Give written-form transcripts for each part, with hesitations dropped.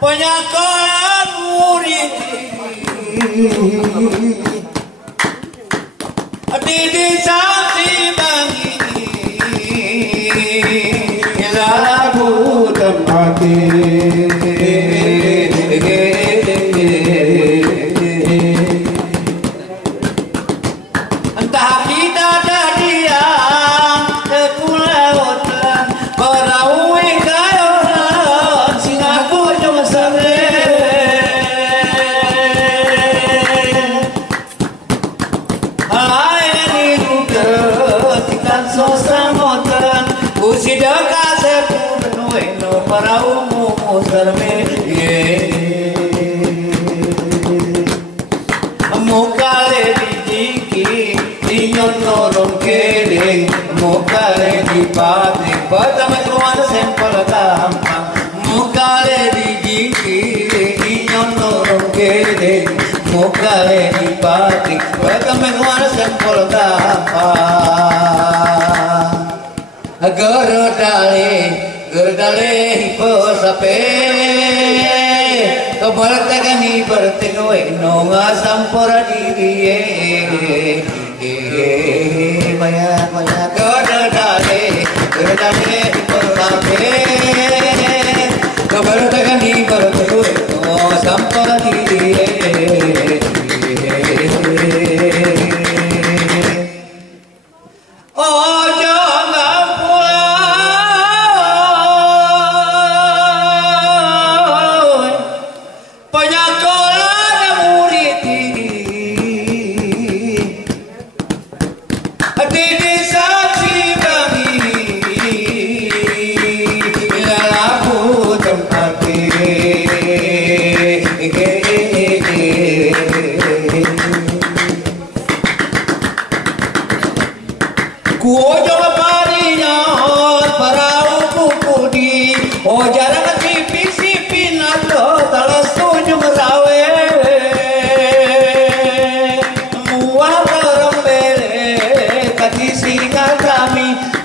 penyakolan murid di saksi bangi lagu temati entah kita diam kekulauan berawi kayolan singaku cuma sore halai duga tikan sosamotan usidaka sepuluh no paraumu musarme mukale dijiki dinyonorong kele mukale dipati pertama tuan sempel gampang mukale dijiki dinyonorong kele mukale dipati pertama tuan sempel gampang gerdale hiposape kebertegani bertegoe nonga sampora diri maya gerdale hiposape kebertegani bertegoe nonga sampora diri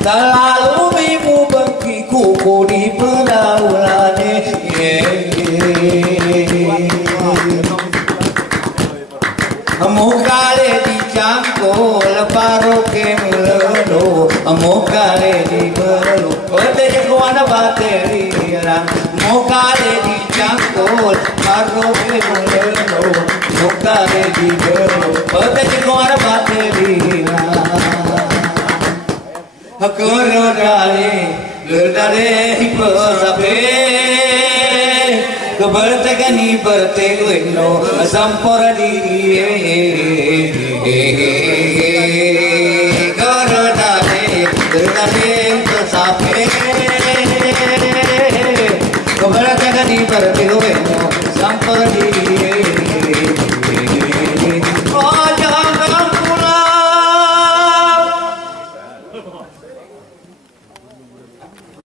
selalu ibu bagiku di pergaulane mukale dicangkul paroke muleno mukale di perlu ote kuana bateri mukale dicangkul paroke muleno mukale di perlu ote kuana bateri gerdale hiposape kebertegani bertegoe no sampora diri gerdale hiposape kebertegani bertegoe